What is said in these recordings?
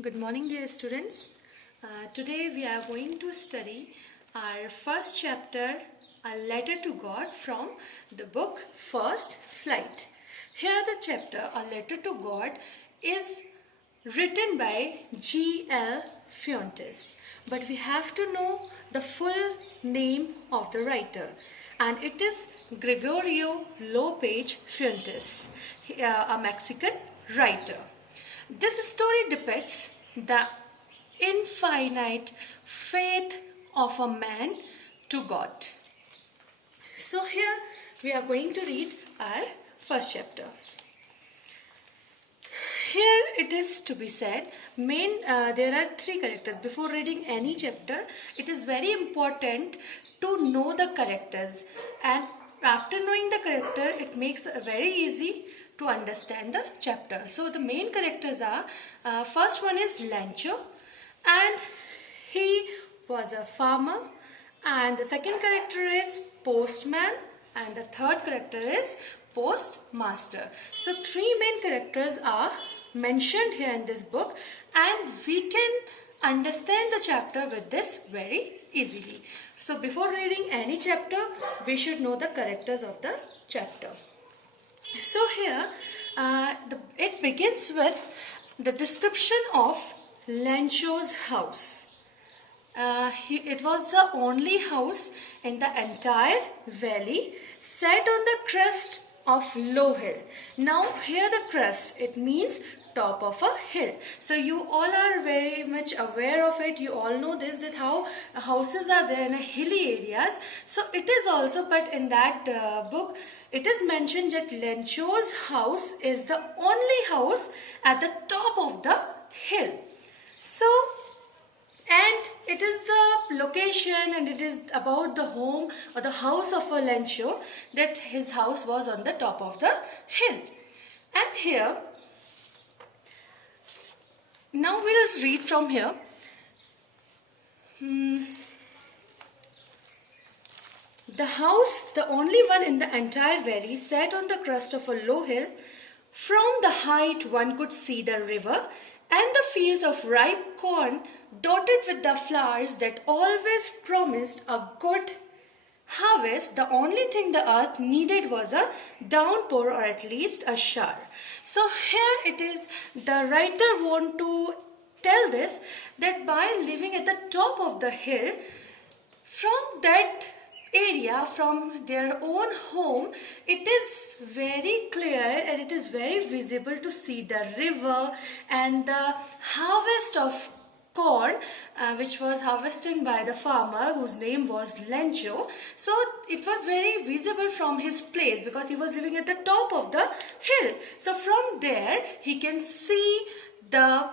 Good morning, dear students. Today we are going to study our first chapter, A Letter to God, from the book First Flight. Here the chapter, A Letter to God, is written by G.L. Fuentes. But we have to know the full name of the writer, and it is Gregorio Lopez Fuentes, a Mexican writer. This story depicts the infinite faith of a man to God. So here we are going to read our first chapter. Here it is to be said, there are three characters. Before reading any chapter, it is very important to know the characters, and after knowing the character, it makes it very easy to understand the chapter. So the main characters are, first one is Lancho, and he was a farmer, and the second character is Postman, and the third character is Postmaster. So three main characters are mentioned here in this book, and we can understand the chapter with this very easily. So before reading any chapter, we should know the characters of the chapter. So here it begins with the description of Lancho's house. It was the only house in the entire valley, set on the crest of low hill. Now here the crest, it means top of a hill. So you all are very much aware of it. You all know this, that how houses are there in hilly areas. So it is also, but in that book it is mentioned that Lancho's house is the only house at the top of the hill. So, and it is the location, and it is about the home or the house of a Lancho, that his house was on the top of the hill. And here, now we will read from here. The house, the only one in the entire valley, sat on the crest of a low hill. From the height one could see the river and the fields of ripe corn dotted with the flowers that always promised a good harvest. The only thing the earth needed was a downpour, or at least a shower. So here it is, the writer want to tell this, that by living at the top of the hill, from that area, from their own home, it is very clear and it is very visible to see the river and the harvest of corn, which was harvested by the farmer whose name was Lancho. So it was very visible from his place because he was living at the top of the hill. So from there he can see the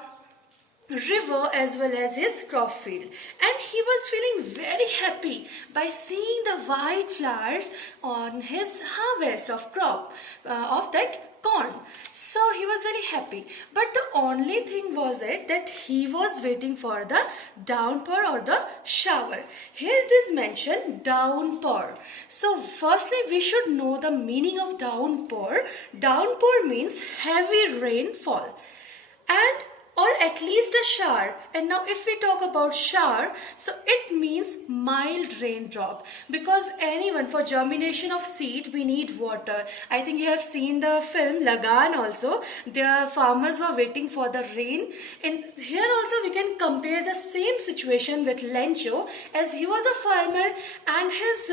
river as well as his crop field, and he was feeling very happy by seeing the white flowers on his harvest of crop of that corn. So he was very happy, but the only thing was it that he was waiting for the downpour or the shower. Here it is mentioned downpour. So firstly we should know the meaning of downpour. Downpour means heavy rainfall, and or at least a shower. And now if we talk about shower, so it means mild raindrop, because anyone, for germination of seed we need water. I think you have seen the film Lagan also. The farmers were waiting for the rain, and here also we can compare the same situation with Lancho, as he was a farmer and his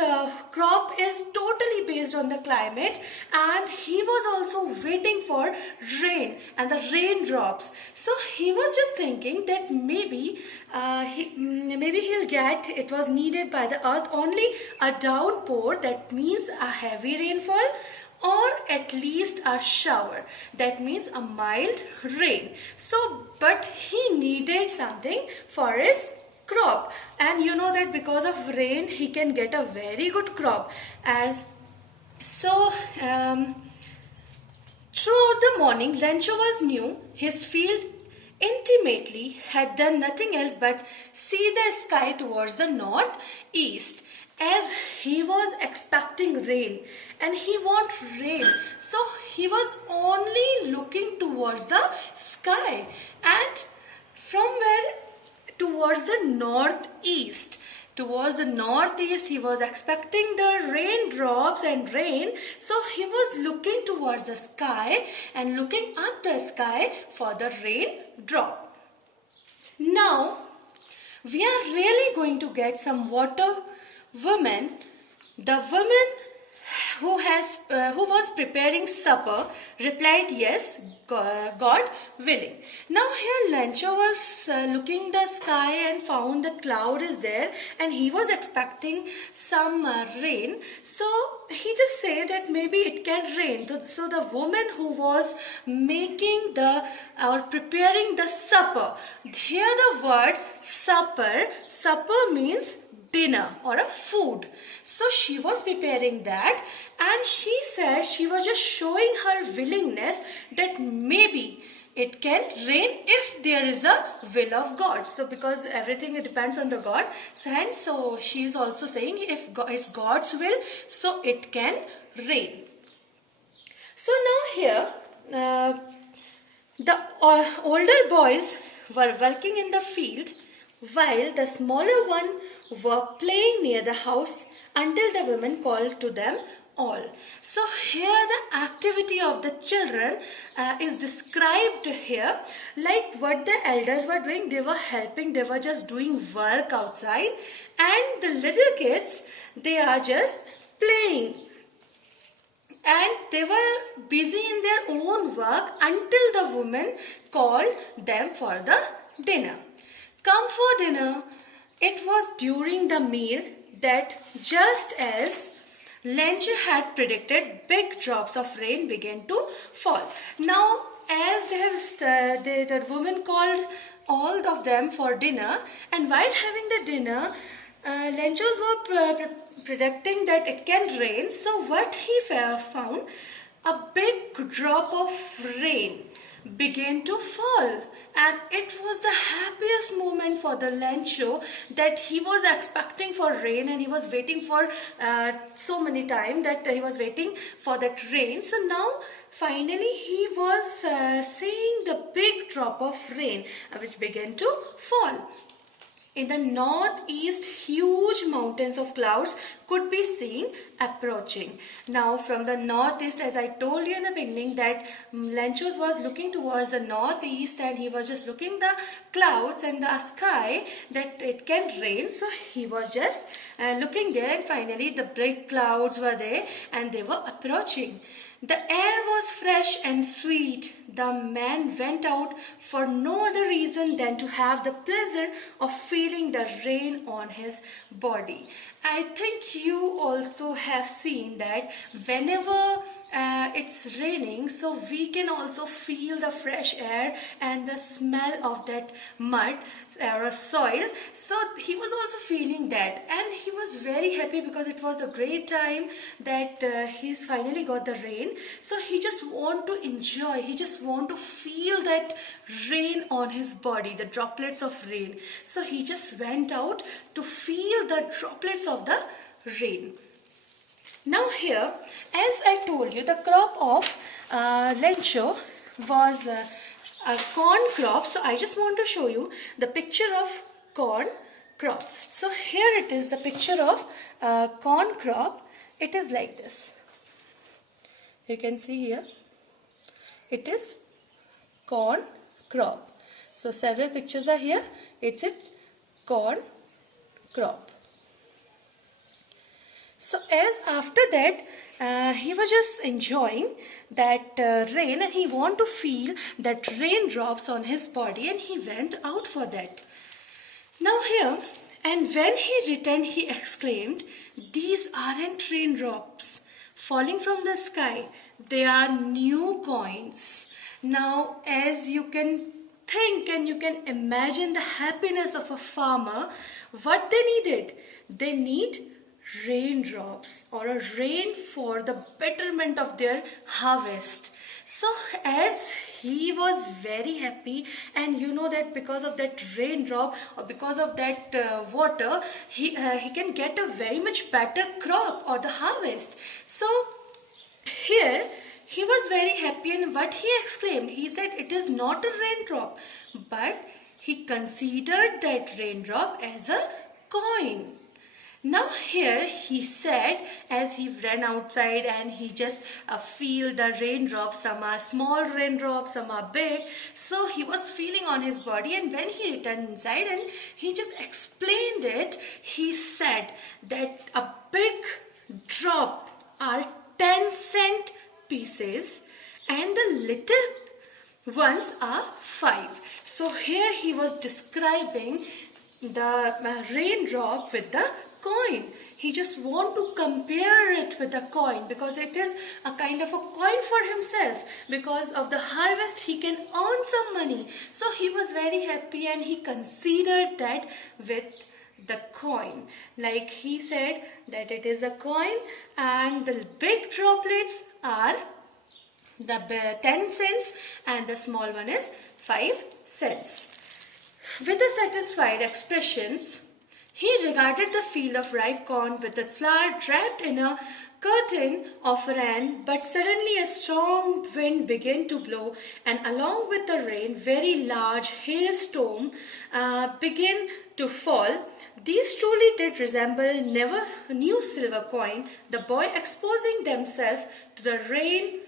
crop is totally based on the climate, and he was also waiting for rain and the raindrops. So he was just thinking that maybe he'll get, it was needed by the earth only a downpour, that means a heavy rainfall, or at least a shower, that means a mild rain. So but he needed something for his crop, and you know that because of rain he can get a very good crop. As so throughout the morning, Lancho was new. His field intimately had done nothing else but see the sky towards the northeast, as he was expecting rain and he want rain. So he was only looking towards the sky, and From where? Towards the northeast. Towards the northeast, he was expecting the raindrops and rain. So he was looking towards the sky and looking up the sky for the raindrop. Now, we are really going to get some water woman. The woman who was preparing supper replied, yes, God willing. Now here Lancho was looking the sky and found the cloud is there, and he was expecting some rain. So he just said that maybe it can rain. So the woman who was making or preparing the supper, here the word supper means dinner or a food. So she was preparing that, and she said she was just showing her willingness that maybe it can rain if there is a will of God. So because everything depends on the God, and so she is also saying if it's God's will, so it can rain. So now here the older boys were working in the field, while the smaller one were playing near the house until the women called to them all. So here the activity of the children is described here, like what the elders were doing. They were helping, they were just doing work outside, and the little kids, they are just playing. And they were busy in their own work until the woman called them for the dinner. Come for dinner. It was during the meal that, just as Lenche had predicted, big drops of rain began to fall. Now, as the woman called all of them for dinner, and while having the dinner, Lenchos were predicting that it can rain. So what he found, a big drop of rain began to fall, and it was the happiest moment for the Lencho, that he was expecting for rain and he was waiting for so many times that he was waiting for that rain. So now finally he was seeing the big drop of rain which began to fall. In the northeast, huge mountains of clouds could be seen approaching. Now from the northeast, as I told you in the beginning, that Lenchos was looking towards the northeast, and he was just looking the clouds and the sky that it can rain. So he was just looking there, and finally the big clouds were there and they were approaching. The air was fresh and sweet. The man went out for no other reason than to have the pleasure of feeling the rain on his body. I think you also have seen that whenever it's raining, so we can also feel the fresh air and the smell of that mud or soil. So he was also feeling that, and he was very happy because it was a great time that he's finally got the rain. So he just want to enjoy, he just want to feel that rain on his body, the droplets of rain. So he just went out to feel the droplets of the rain. Now here, as I told you, the crop of Lencho was a corn crop. So I just want to show you the picture of corn crop. So here it is, the picture of corn crop. It is like this. You can see here, it is corn crop. So several pictures are here. It's corn crop. So as after that, he was just enjoying that rain, and he wanted to feel that raindrops on his body, and he went out for that. Now here, and when he returned, he exclaimed, "These aren't raindrops falling from the sky, they are new coins." Now as you can think and you can imagine the happiness of a farmer, what they needed, they need raindrops or a rain for the betterment of their harvest. So as he was very happy, and you know that because of that raindrop or because of that water, he can get a very much better crop or the harvest. So here he was very happy, and what he exclaimed, he said, "It is not a raindrop," but he considered that raindrop as a coin. Now here he said, as he ran outside and he just feel the raindrops, some are small raindrops, some are big. So he was feeling on his body, and when he returned inside and he just explained it, he said that a big drop are 10-cent pieces and the little ones are 5. So here he was describing the raindrop with the coin. He just want to compare it with the coin because it is a kind of a coin for himself. Because of the harvest he can earn some money. So he was very happy and he considered that with the coin. Like he said that it is a coin and the big droplets are the 10 cents and the small one is 5 cents. With the satisfied expressions, he regarded the field of ripe corn with its flower wrapped in a curtain of rain, but suddenly a strong wind began to blow, and along with the rain, very large hailstorm began to fall. These truly did resemble never new silver coin. The boy, exposing themselves to the rain,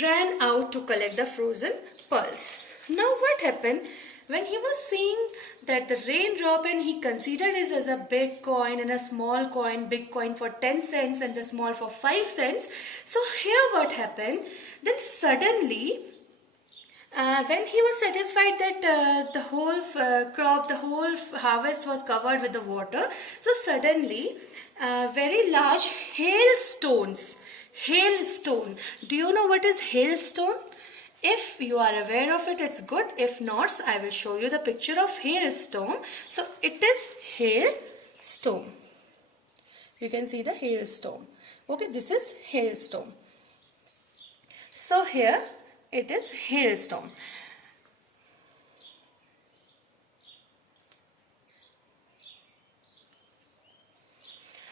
ran out to collect the frozen pearls. Now what happened? When he was seeing that the raindrop and he considered it as a big coin and a small coin, big coin for 10 cents and the small for 5 cents. So here what happened? Then suddenly, when he was satisfied that the whole crop, the whole harvest was covered with the water. So suddenly, very large hailstone. Do you know what is hailstone? If you are aware of it, it's good. If not, I will show you the picture of hailstone. So it is hailstone. You can see the hailstone. Okay, this is hailstone. So here it is hailstone.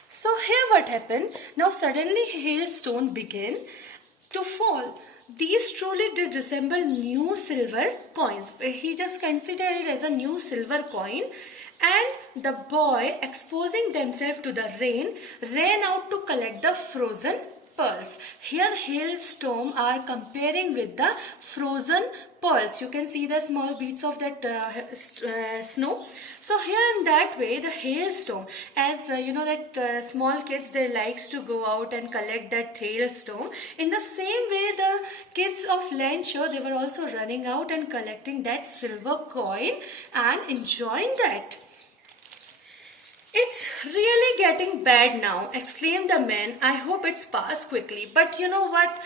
So here what happened? Now suddenly hailstone began to fall. These truly did resemble new silver coins. He just considered it as a new silver coin, and the boy, exposing themselves to the rain, ran out to collect the frozen pearls. Here hailstorm are comparing with the frozen pearls. You can see the small beads of that snow. So here in that way the hailstorm, as you know that small kids, they likes to go out and collect that hailstorm. In the same way the kids of land show, they were also running out and collecting that silver coin and enjoying that. "It's really getting bad now," exclaimed the man. "I hope it's passed quickly." But you know what?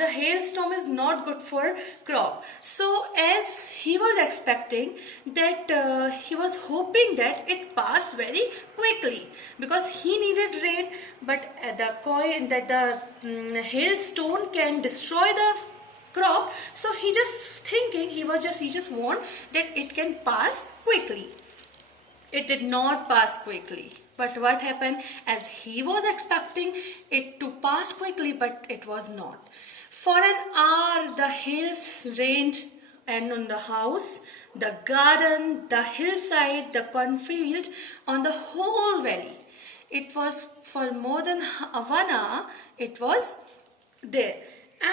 The hailstorm is not good for crop. So as he was expecting that, he was hoping that it passed very quickly because he needed rain. But the hailstone can destroy the crop. So he just want that it can pass quickly. It did not pass quickly. But what happened? As he was expecting it to pass quickly, but it was not. For an hour the hails rained, and on the house, the garden, the hillside, the cornfield, on the whole valley. It was for more than 1 hour, it was there.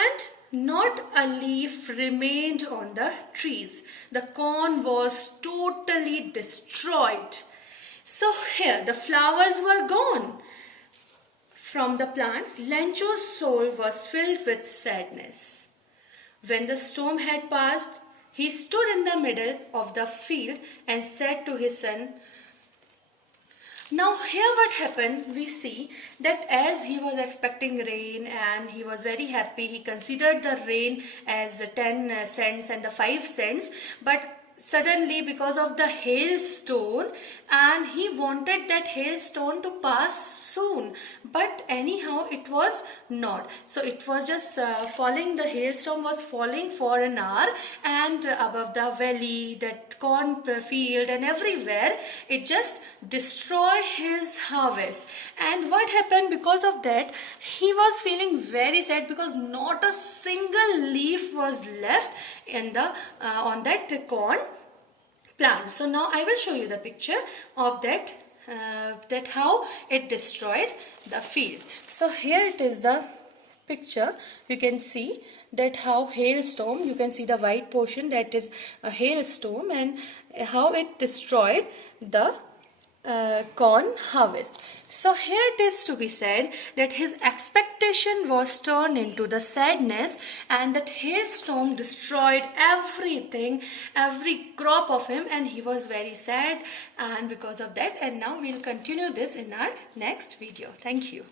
And not a leaf remained on the trees. The corn was totally destroyed. So here the flowers were gone from the plants. Lencho's soul was filled with sadness. When the storm had passed, he stood in the middle of the field and said to his son, now here what happened, we see that as he was expecting rain and he was very happy, he considered the rain as the 10 cents and the 5 cents, but suddenly because of the hailstone, and he wanted that hailstone to pass soon, but anyhow it was not. So it was just falling, the hailstone was falling for an hour, and above the valley, that corn field and everywhere, it just destroyed his harvest. And what happened because of that, he was feeling very sad because not a single leaf was left in the on that corn plant. So now I will show you the picture of that how it destroyed the field. So here it is the picture. You can see that how hailstorm, you can see the white portion, that is a hailstorm, and how it destroyed the corn harvest. So here it is to be said that his expectation was turned into the sadness, and that hailstorm destroyed everything, every crop of him, and he was very sad and because of that. And now we'll continue this in our next video. Thank you.